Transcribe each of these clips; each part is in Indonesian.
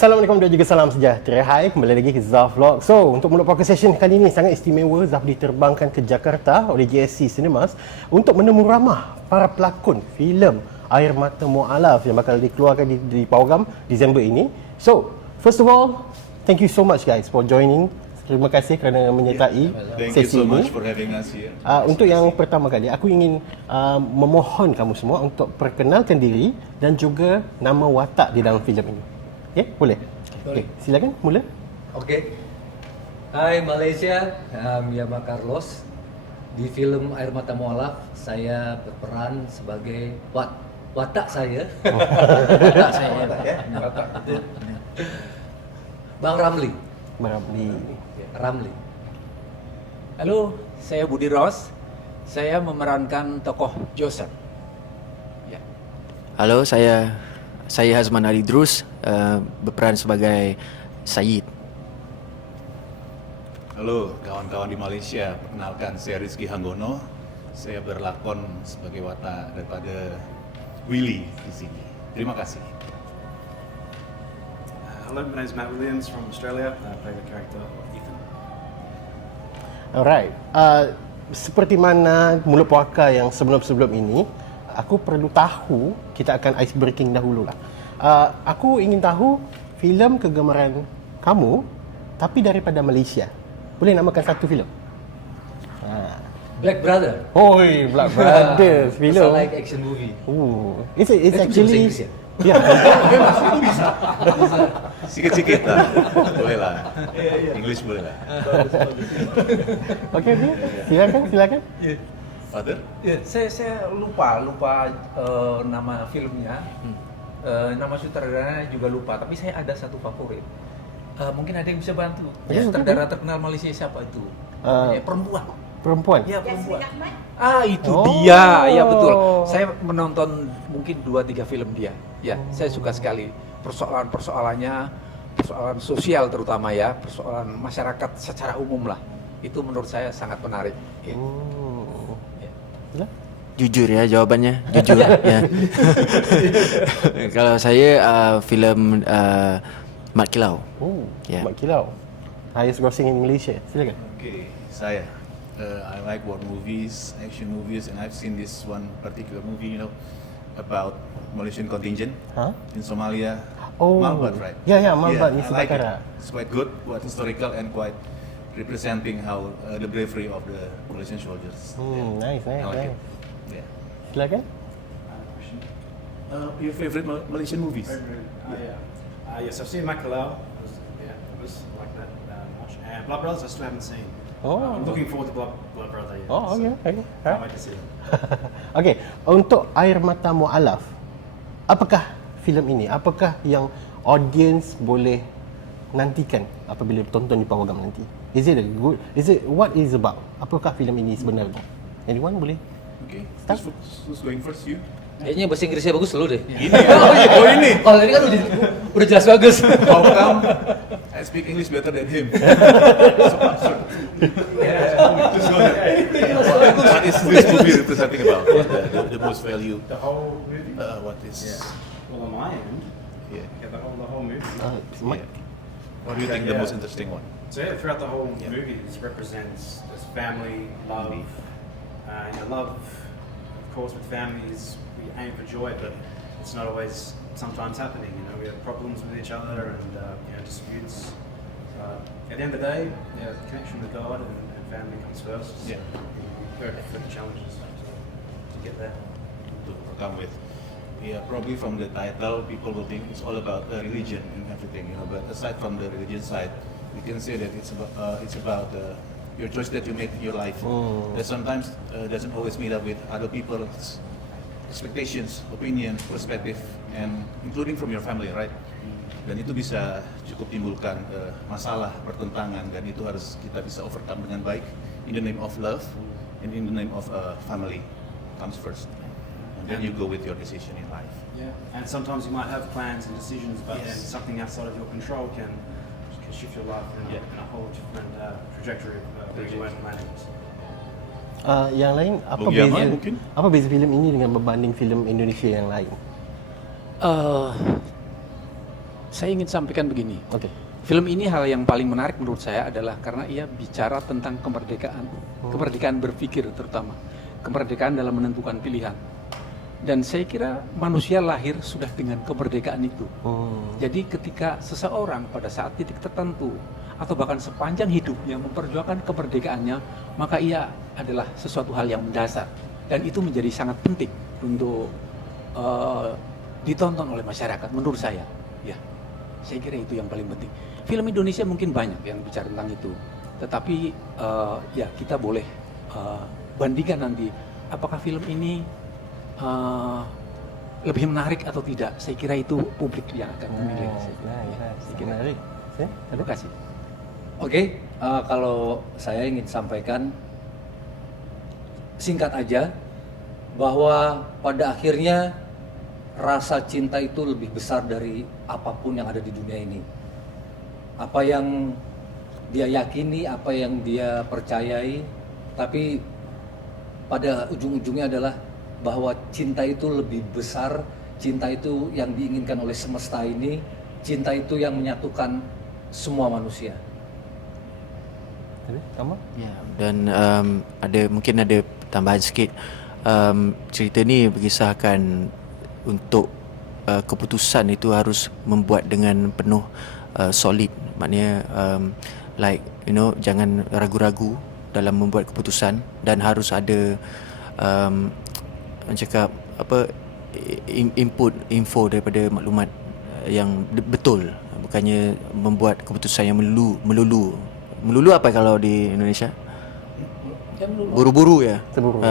Assalamualaikum dan juga salam sejahtera. Hai, kembali lagi ke Zaf Vlog. So, untuk Mulut Podcast Session kali ini sangat istimewa. Zaf diterbangkan ke Jakarta oleh JSC Cinemas untuk menemu ramah para pelakon filem Air Mata Mu'alaf yang bakal dikeluarkan di Pawagam Disember ini. So, first of all, thank you so much guys for joining. Terima kasih kerana menyertai Thank you sesi so ini. much for having us here. Untuk yang pertama kali, aku ingin memohon kamu semua untuk perkenalkan diri dan juga nama watak di dalam filem ini. Okay, boleh? Okay, silakan mula. Oke. Hai Malaysia, Yama Carlos. Di filem Air Mata Mu'alaf, saya berperan sebagai watak saya. Watak saya. Watak betul. Bang Ramli. Ramli. Halo, saya Budi Ros. Saya memerankan tokoh Joseph. Ya. Halo, saya Hazman Ali Drus, berperan sebagai Syed. Halo kawan-kawan di Malaysia, perkenalkan saya Rizky Hanggono. Saya berlakon sebagai watak daripada Willy di sini. Terima kasih. Hello, my name is Matt Williams from Australia. I play the character of Ethan. Alright. Seperti mana Mulut Puaka yang sebelum-sebelum ini, aku perlu tahu, kita akan ice breaking dahululah. Aku ingin tahu filem kegemaran kamu tapi daripada Malaysia. Boleh namakan satu filem? Black Brother. Oi, Black Brothers filem. Pasal like action movie. It's Itu bisa actually Inggris ya? ya. Sikit-sikit lah, boleh lah. English boleh lah. Okey, silakan. Father? Ya, saya lupa nama filmnya. Nama sutradaranya juga lupa, tapi saya ada satu favorit. Mungkin ada yang bisa bantu. Ya, Sutradara terkenal Malaysia siapa itu? Perempuan. Ya, perempuan. Itu Oh. dia. Ya betul. Saya menonton mungkin 2-3 film dia. Ya, saya suka sekali persoalan-persoalannya, persoalan sosial terutama ya, persoalan masyarakat secara umum lah. Itu menurut saya sangat menarik. Ya. Ya. Jujur ya jawabannya, jujur ya. Kalau saya filem Mat Kilau. Ya. Mat Kilau. Highest grossing in Malaysia. Silakan. Okay, saya. I like war movies, action movies, and I've seen this one particular movie, about Malaysian contingent in Somalia. Malbat, right? Yeah, Malbat. I like it. It's quite good, quite historical, and quite representing how the bravery of the Malaysian soldiers. Nice. I like it. Yeah. Silakan. Your favorite Malaysian movies? Yes, I've seen Makalau. It was like that much. And Blood Brothers, I still haven't seen. I'm looking forward to Blood Brother. Yeah, Okay. Can't wait to see them. Okey, untuk Air Mata Mu'alaf, apakah filem ini? Apakah yang audience boleh nantikan apabila tonton di Pawagam nanti? What is about? Apakah filem ini sebenarnya? Anyone boleh? Okay. Start. Who's going first? You? Kayaknya bahasa Inggrisnya bagus lu deh. Ini. Oh ini. Kalau ini kan udah jelas bagus. How come I speak English better than him? Just go ahead. What is this movie representing about? The most value. The whole movie. What is? Well, on my end, Yeah. the whole movie. Yeah. What do you think the most interesting one? So yeah, throughout the whole movie, this represents this family love. Love, of course, with families, we aim for joy, but it's not always sometimes happening. We have problems with each other and disputes. At the end of the day, connection with God and family comes first. Yeah. Very different challenges to get there. To overcome with. Yeah, probably from the title, people will think it's all about religion and everything, But aside from the religion side, we can say that it's about your choice that you make in your life. That sometimes doesn't always meet up with other people's expectations, opinion, perspective, and including from your family, right? Dan itu bisa cukup timbulkan masalah, pertentangan, dan itu harus kita bisa overcome dengan baik in the name of love and in the name of family comes first. And then you go with your decision in life. Yeah, and sometimes you might have plans and decisions, but then something outside of your control can shift your life in a whole different trajectory of where you weren't planning. Yang lain, apa beza filem ini dengan berbanding filem Indonesia yang lain? Saya ingin sampaikan begini. Okey. Film ini hal yang paling menarik menurut saya adalah karena ia bicara tentang kemerdekaan, kemerdekaan berpikir terutama, kemerdekaan dalam menentukan pilihan. Dan saya kira manusia lahir sudah dengan kemerdekaan itu. Jadi ketika seseorang pada saat titik tertentu atau bahkan sepanjang hidupnya memperjuangkan kemerdekaannya, maka ia adalah sesuatu hal yang mendasar. Dan itu menjadi sangat penting untuk ditonton oleh masyarakat menurut saya. Ya, saya kira itu yang paling penting. Film Indonesia mungkin banyak yang bicara tentang itu, tetapi ya kita boleh bandingkan nanti apakah film ini lebih menarik atau tidak. Saya kira itu publik yang akan menilai. Saya kira. Menarik. Terima kasih. Oke, kalau saya ingin sampaikan singkat aja bahwa pada akhirnya rasa cinta itu lebih besar dari apapun yang ada di dunia ini. Apa yang dia yakini, apa yang dia percayai, tapi pada ujung-ujungnya adalah bahwa cinta itu lebih besar, cinta itu yang diinginkan oleh semesta ini, cinta itu yang menyatukan semua manusia. Kamu? Ya, dan mungkin ada tambahan sikit. Cerita ni berkisahkan untuk keputusan itu harus membuat dengan penuh solid. Maknanya jangan ragu-ragu dalam membuat keputusan dan harus ada cakap info daripada maklumat yang betul, bukannya membuat keputusan yang melulu apa kalau di Indonesia? Buru-buru ya. Terburu.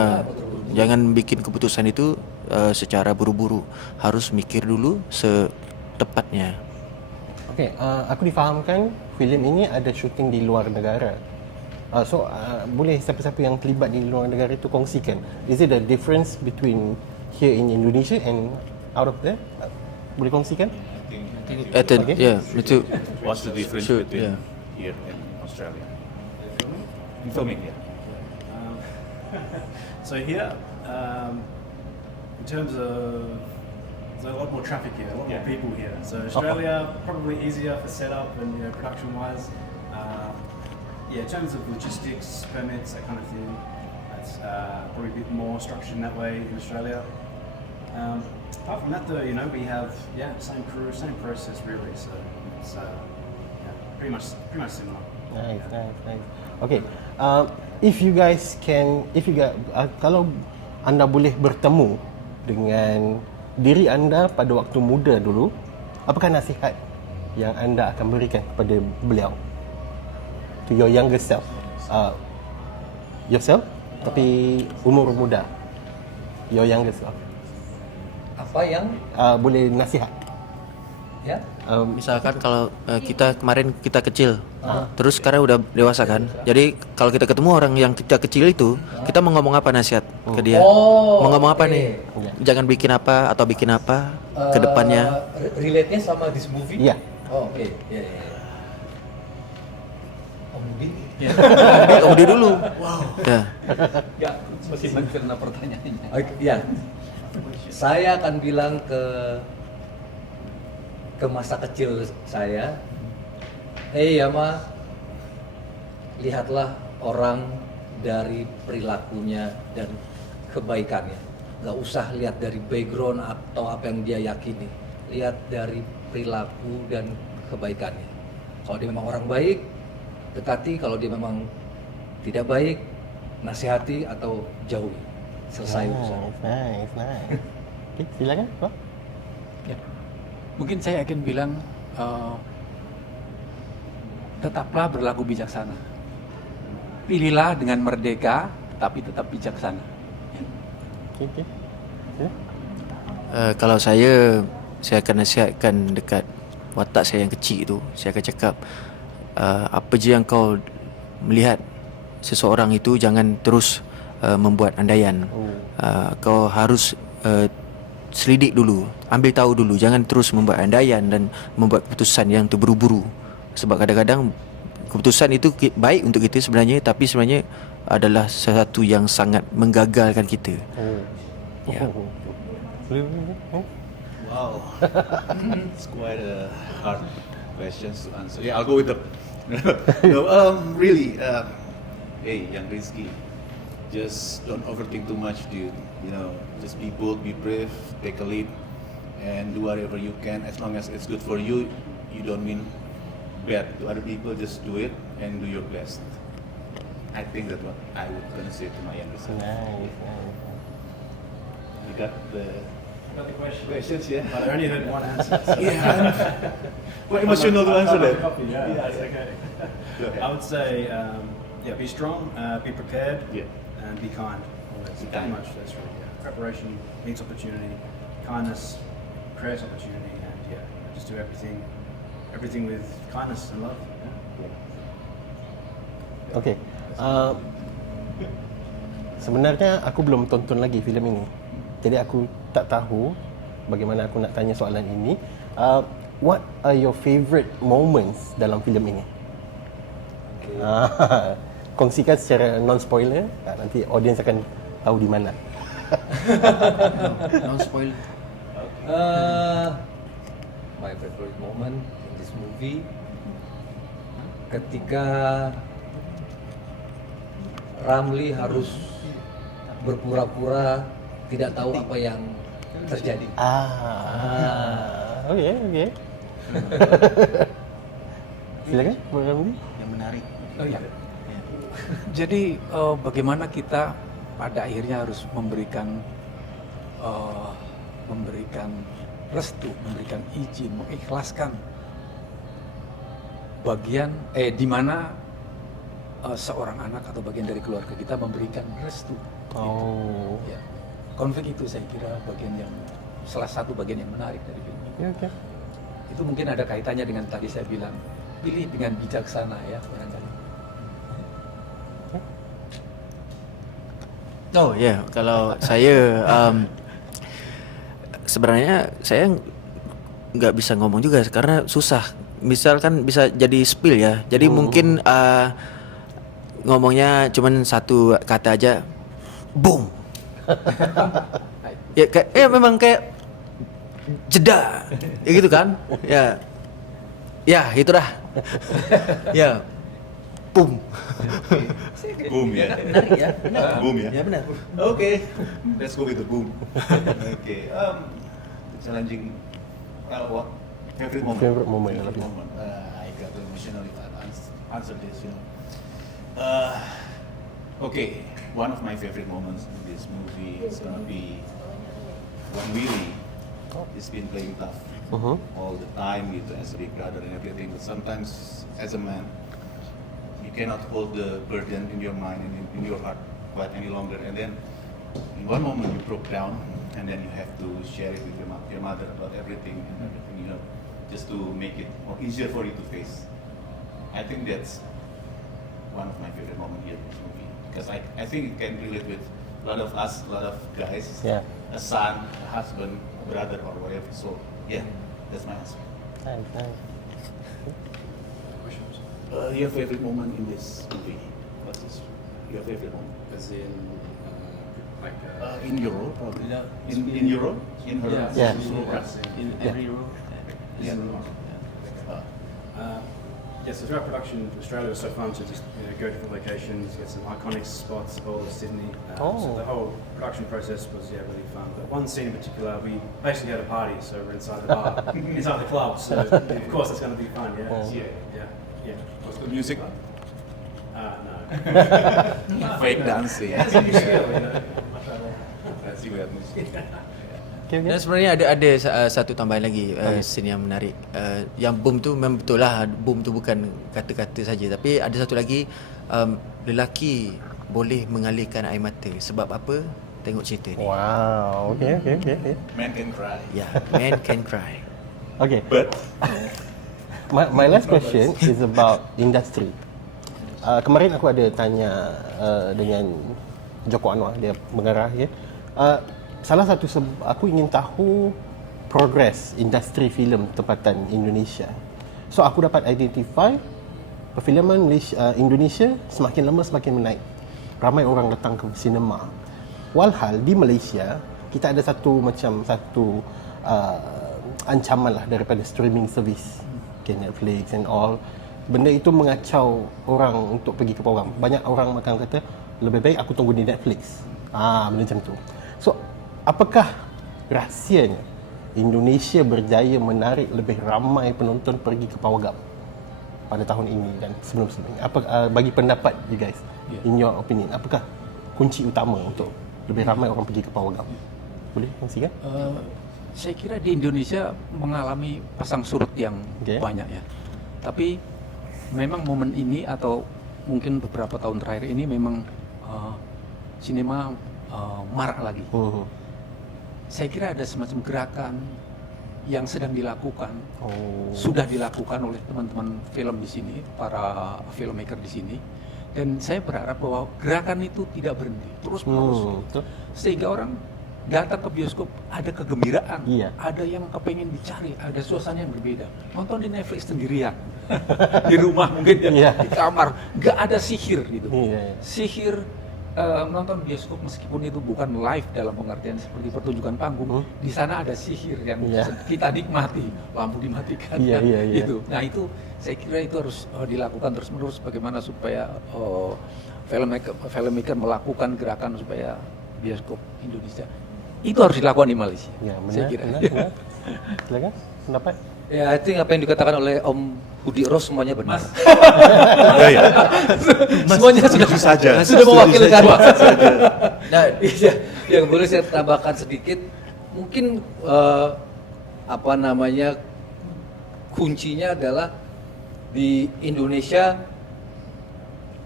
Jangan bikin keputusan itu secara buru-buru. Harus mikir dulu setepatnya. Okey, aku difahamkan filem ini ada syuting di luar negara. Boleh siapa-siapa yang terlibat di luar negara itu kongsikan. Is it a difference between here in Indonesia and out of there? Boleh kongsikan? Okay. Yeah, itu. What's the difference Sure, between yeah. here and Australia? In filming, yeah. So here, in terms of, there's a lot more traffic here, a lot more people here. So Australia, probably easier for setup and production-wise. In terms of logistics, permits, that kind of thing, that's probably a bit more structured in that way in Australia. Apart from that, though, we have same crew, same process really. So it's pretty much similar. Nice. Okay, kalau anda boleh bertemu dengan diri anda pada waktu muda dulu, apakah nasihat yang anda akan berikan kepada beliau? To your younger self, yourself, tapi umur muda, your younger self. Apa yang Boleh nasihat? ya? Misalkan kalau kita kemarin kita kecil, terus sekarang udah dewasa kan. Jadi kalau kita ketemu orang yang kita kecil itu, kita mau ngomong apa nasihat ke dia? Mau ngomong apa nih? Jangan bikin apa atau bikin apa ke depannya. Relate-nya sama this movie? Iya. Oh, oke. Ya. Om Bin? Kamu dia dulu. Wow. Ya. Ya, masih mencerna pertanyaannya. Ya. Saya akan bilang ke masa kecil saya, "Hei Yama, lihatlah orang dari perilakunya dan kebaikannya. Gak usah lihat dari background atau apa yang dia yakini. Lihat dari perilaku dan kebaikannya. Kalau dia memang orang baik, dekati. Kalau dia memang tidak baik, nasihati atau jauhi. Selesai urusan." Nice. Okay, silakan, Pak. Ya. Mungkin saya akan bilang tetaplah berlaku bijaksana. Pilihlah dengan merdeka, tapi tetap bijaksana. Okay. Kalau saya akan nasihatkan dekat watak saya yang kecil tu. Saya akan cakap apa je yang kau melihat seseorang itu, jangan terus membuat andaian. Kau harus selidik dulu, ambil tahu dulu, jangan terus membuat andaian dan membuat keputusan yang terburu-buru. Sebab kadang-kadang keputusan itu baik untuk kita sebenarnya, tapi sebenarnya adalah sesuatu yang sangat menggagalkan kita. Ya. Wow, it's quite a hard question to answer. Yeah, I'll go with the. No, really, hey, young Rizky, just don't overthink too much, dude. You know, just be bold, be brave, take a leap, and do whatever you can. As long as it's good for you, you don't mean bad to other people. Just do it and do your best. I think that's what I would gonna say to my younger son. Nice. You got the Got the question. questions, yeah? But I only heard one answer. So. Yeah, quite emotional to answer that. Yeah, that's okay. Go ahead. I would say, yeah, be strong, be prepared, Yeah. and be kind. Always. Be Pretty kind. much, that's right. Yeah. Preparation meets opportunity. Kindness creates opportunity, and yeah, just do everything with kindness and love. Yeah. Okay. Sebenarnya aku belum tonton lagi filem ini. Jadi aku tak tahu bagaimana aku nak tanya soalan ini. What are your favourite moments dalam filem ini? Kongsikan secara non-spoiler. Nanti audience akan tahu di mana. Non-spoiler. My favorite moment in this movie ketika Ramli harus berpura-pura tidak tahu apa yang terjadi. Okay. Silakan, Bang Ramli. Yang menarik. Oh iya. Jadi bagaimana kita pada akhirnya harus memberikan restu, memberikan izin, mengikhlaskan bagian di mana seorang anak atau bagian dari keluarga kita memberikan restu. Oh. Ya. Konflik itu saya kira salah satu bagian yang menarik dari film ini. Okay. Itu mungkin ada kaitannya dengan tadi saya bilang pilih dengan bijaksana ya barangkali. Oh ya, yeah. Kalau saya sebenarnya saya nggak bisa ngomong juga karena susah. Misalkan bisa jadi spill ya. Jadi mungkin ngomongnya cuman satu kata aja, boom. Ya memang kayak jeda, ya gitu kan? Ya itu dah. Ya, boom. Boom ya. Menarik ya, benar. Boom ya. Ya benar. Okay, let's go with the boom. Okay, challenging. What favorite moment? Favorite moment, Favorite yeah. moment. I got emotional if I answer this. You know. Okay, one of my favorite moments in this movie is gonna be when Willie has been playing tough all the time gitu as a big brother and everything. But sometimes as a man, you cannot hold the burden in your mind and in your heart quite any longer. And then in one moment you broke down, and then you have to share it with your mother about everything, you know, just to make it more easier for you to face. I think that's one of my favorite moments here in this movie because I think it can relate with a lot of us, a lot of guys, Yeah. a son, a husband, a brother, or whatever. So yeah, that's my answer. Nice. Your favorite moment in this movie? What's your favorite moment? As in, like, In your role, probably. In your role? In her Yeah. role? in every role. Yeah. Yeah, so throughout production, Australia was so fun to just go to different locations, get some iconic spots, all of Sydney. So the whole production process was really fun. But one scene in particular, we basically had a party, so we're inside the bar, inside the club. So of course it's going to be fun. Yeah. Was the music? No. Fake dancing. It's a new skill, Let's see what happens. Dan sebenarnya ada satu tambahan lagi scene yang menarik. Yang boom tu memang betul lah, boom tu bukan kata-kata saja, tapi ada satu lagi, lelaki boleh mengalihkan air mata. Sebab apa? Tengok cerita ni. Wow. Okay. Man can cry. Ya, man can cry. Okay. But My last question is about industry. Kemarin aku ada tanya dengan Joko Anwar, dia mengarah ya. Salah satu aku ingin tahu progress industri filem tempatan Indonesia. So aku dapat identify perfilman Indonesia semakin lama semakin menaik. Ramai orang datang ke sinema. Walhal di Malaysia kita ada satu ancaman lah daripada streaming service, okay, Netflix and all. Benda itu mengacau orang untuk pergi ke program. Banyak orang makan kata lebih baik aku tunggu di Netflix. Benda macam tu. So, apakah rahsianya Indonesia berjaya menarik lebih ramai penonton pergi ke pawagam pada tahun ini dan sebelum-sebelumnya? Apa bagi pendapat you guys, in your opinion, apakah kunci utama untuk lebih ramai orang pergi ke pawagam? Boleh kongsikan? Saya kira di Indonesia mengalami pasang surut yang banyak ya. Tapi memang momen ini atau mungkin beberapa tahun terakhir ini memang sinema marak lagi. Saya kira ada semacam gerakan yang sedang dilakukan, sudah dilakukan oleh teman-teman film di sini, para filmmaker di sini, dan saya berharap bahwa gerakan itu tidak berhenti, terus menerus, sehingga orang datang ke bioskop ada kegembiraan, ada yang kepengen dicari, ada suasana yang berbeda. Nonton di Netflix sendirian, di rumah mungkin di kamar, nggak ada sihir gitu. Sihir nonton bioskop meskipun itu bukan live dalam pengertian seperti pertunjukan panggung, di sana ada sihir yang kita nikmati, lampu dimatikan, gitu. Nah itu saya kira itu harus dilakukan terus-menerus. Bagaimana supaya filmmaker melakukan gerakan supaya bioskop Indonesia itu harus dilakukan di Malaysia. Saya kira. Silakan pendapat. Ya, I think apa yang dikatakan oleh Om Budi Ros semuanya benar. Semuanya sudah mewakilkan. Nah, yang boleh saya tambahkan sedikit, mungkin kuncinya adalah di Indonesia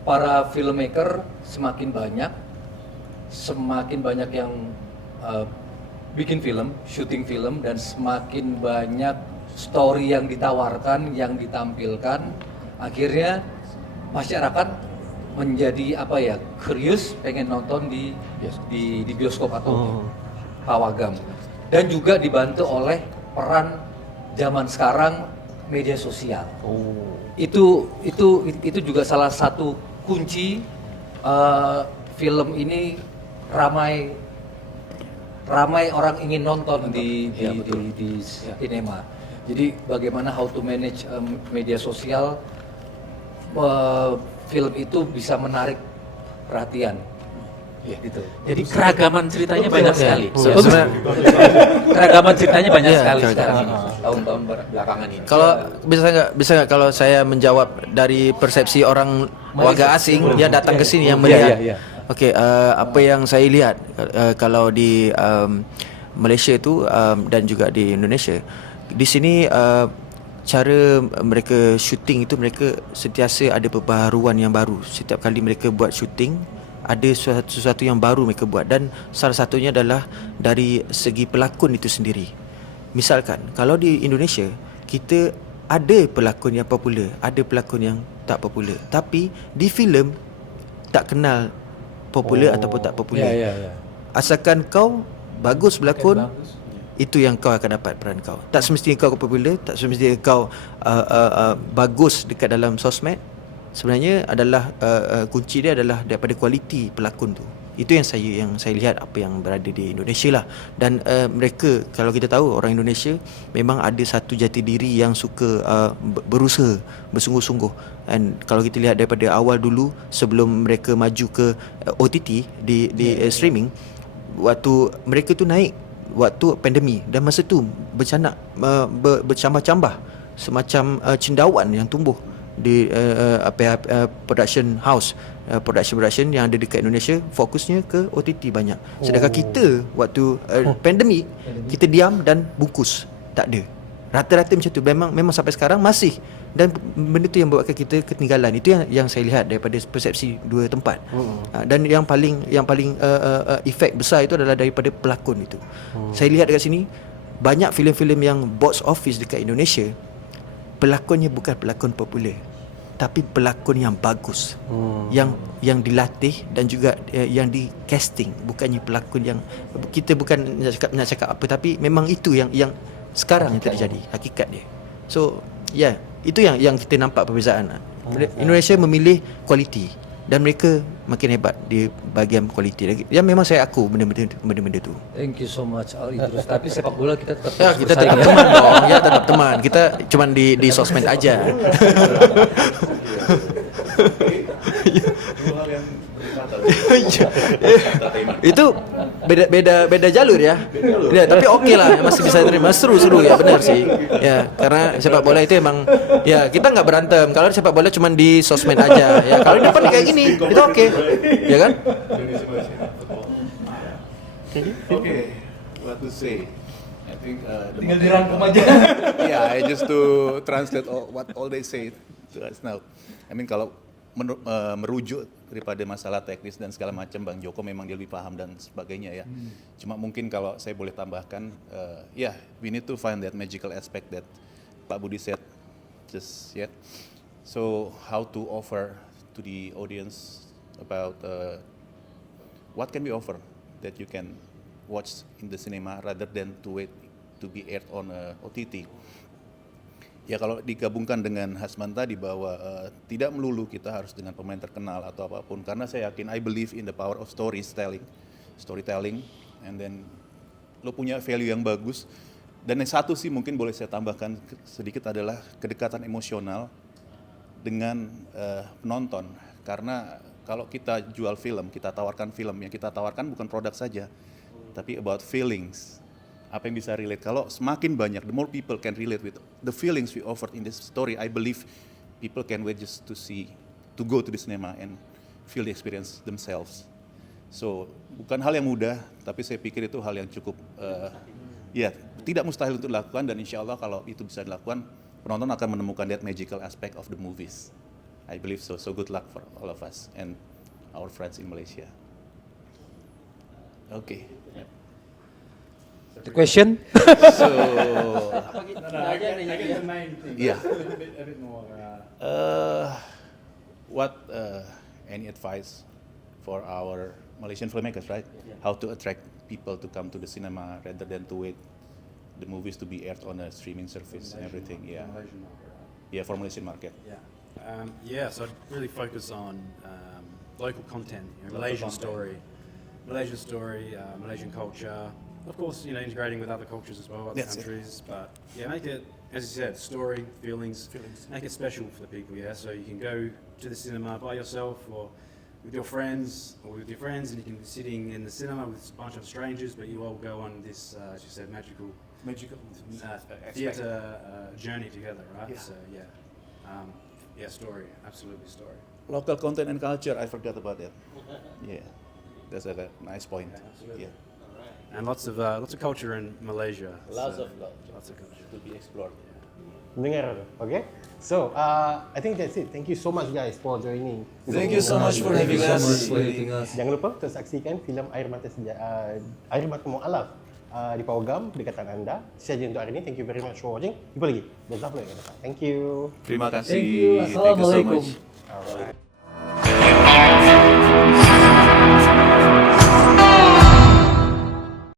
para filmmaker semakin banyak yang bikin film, syuting film, dan semakin banyak story yang ditawarkan, yang ditampilkan, akhirnya masyarakat menjadi curious, pengen nonton di bioskop atau pawagam. Dan juga dibantu oleh peran zaman sekarang media sosial. Itu juga salah satu kunci film ini ramai orang ingin nonton di sinema. Jadi bagaimana how to manage media sosial, film itu bisa menarik perhatian. Gitu. Jadi keragaman ceritanya banyak sekali. Keragaman ceritanya banyak sekali sekarang ini, tahun-tahun belakangan ini. Kalau bisa nggak kalau saya menjawab dari persepsi orang warga asing yang datang ke sini yang melihat. Okey, apa yang saya lihat kalau di Malaysia itu dan juga di Indonesia, di sini cara mereka syuting itu, mereka sentiasa ada perbaharuan yang baru. Setiap kali mereka buat syuting, ada sesuatu yang baru mereka buat, dan salah satunya adalah dari segi pelakon itu sendiri. Misalkan kalau di Indonesia kita ada pelakon yang popular, ada pelakon yang tak popular, tapi di filem tak kenal popular ataupun tak popular. Asalkan kau bagus berlakon, itu yang kau akan dapat peran kau. Tak semestinya kau popular, tak semestinya kau bagus dekat dalam sosmed. Sebenarnya adalah kunci dia adalah daripada kualiti pelakon tu. Itu yang saya lihat apa yang berada di Indonesia lah. Dan mereka, kalau kita tahu orang Indonesia memang ada satu jati diri yang suka berusaha bersungguh-sungguh. Dan kalau kita lihat daripada awal dulu sebelum mereka maju ke OTT di streaming, waktu mereka tu naik waktu pandemik, dan masa tu bercambah-cambah semacam cendawan yang tumbuh di production house, production yang ada dekat Indonesia, fokusnya ke OTT banyak. Sedangkan kita waktu pandemik, kita diam dan bungkus, tak ada. Rata-rata macam tu, memang sampai sekarang masih. Dan benda tu yang buatkan kita ketinggalan. Itu yang saya lihat daripada persepsi dua tempat. Dan yang paling efek besar itu adalah daripada pelakon itu. Saya lihat dekat sini banyak filem-filem yang box office dekat Indonesia, pelakonnya bukan pelakon popular, tapi pelakon yang bagus, yang dilatih dan juga yang di casting. Bukannya pelakon yang, kita bukan nak cakap apa, tapi memang itu yang sekarang yang terjadi, hakikat dia. So itu yang kita nampak perbezaan. Indonesia memilih kualiti, dan mereka makin hebat di bahagian kualiti lagi. Yang memang saya aku benda-benda tu. Thank you so much Al Idrus. Tapi sepak bola kita tetap Ya, terus kita bersaing, tetap ya. teman dong. Ya, tetap teman. Kita cuman di sosmed aja. Dua hal yang berbeda. Itu beda jalur ya. Ya, tapi oke lah, masih bisa terima. Seru ya, benar sih. Ya, karena sepak bola itu emang ya kita nggak berantem. Kalau sepak bola cuma di sosmed aja. Ya, kalau di depan kayak gini, itu oke. Ya kan? Okay, what to say? I think Tinggal dirangkum aja. yeah, I just to translate what all they say to us now. I mean kalau merujuk daripada masalah teknis dan segala macam, Bang Joko memang dia lebih paham dan sebagainya ya. Cuma mungkin kalau saya boleh tambahkan, we need to find that magical aspect that Pak Budi said just yet. So how to offer to the audience about what can we offer that you can watch in the cinema rather than to wait to be aired on OTT. Ya kalau digabungkan dengan Hasman tadi bahwa tidak melulu kita harus dengan pemain terkenal atau apapun, karena saya yakin I believe in the power of storytelling, and then lo punya value yang bagus. Dan yang satu sih mungkin boleh saya tambahkan sedikit adalah kedekatan emosional dengan penonton, karena kalau kita jual film, kita tawarkan film, yang kita tawarkan bukan produk saja, tapi about feelings. Apa yang bisa relate. Kalau semakin banyak, the more people can relate with the feelings we offered in this story, I believe people can wait just to go to the cinema and feel the experience themselves. So, bukan hal yang mudah, tapi saya pikir itu hal yang cukup, tidak mustahil untuk dilakukan, dan insya Allah kalau itu bisa dilakukan, penonton akan menemukan that magical aspect of the movies. I believe so. So good luck for all of us and our friends in Malaysia. Okay. The question? So, I guess the main thing. Yeah. A bit more. What any advice for our Malaysian filmmakers, right? How to attract people to come to the cinema rather than to wait the movies to be aired on a streaming service and everything. Yeah. Malaysian market, right? Yeah, for Malaysian market. Yeah. So I'd really focus on local content, Malaysian story, Malaysian culture. Of course, integrating with other cultures as well, other That's it. countries. But yeah, make it, as you said, story, feelings. Make it special for the people. Yeah, so you can go to the cinema by yourself or with your friends, and you can be sitting in the cinema with a bunch of strangers, but you all go on this, as you said, magical theatre journey together, right? Yeah. So story, absolutely story. Local content and culture, I forgot about that. Yeah, that's a nice point. absolutely. Yeah. And lots of culture in Malaysia. Lots of culture To be explored. Mendengar tu, okay? So, I think that's it. Thank you so much guys for joining. Thank you so much for having Thank you so us. much for having us. Jangan lupa untuk saksikan filem Air Mata Mu'alaf di Pawagam, dekatan anda. Saja untuk hari ini. Thank you very much for watching. Jumpa lagi. Dan Zaflo yang akan datang. Thank you. Terima kasih. Thank you. Thank you so Assalamualaikum. much.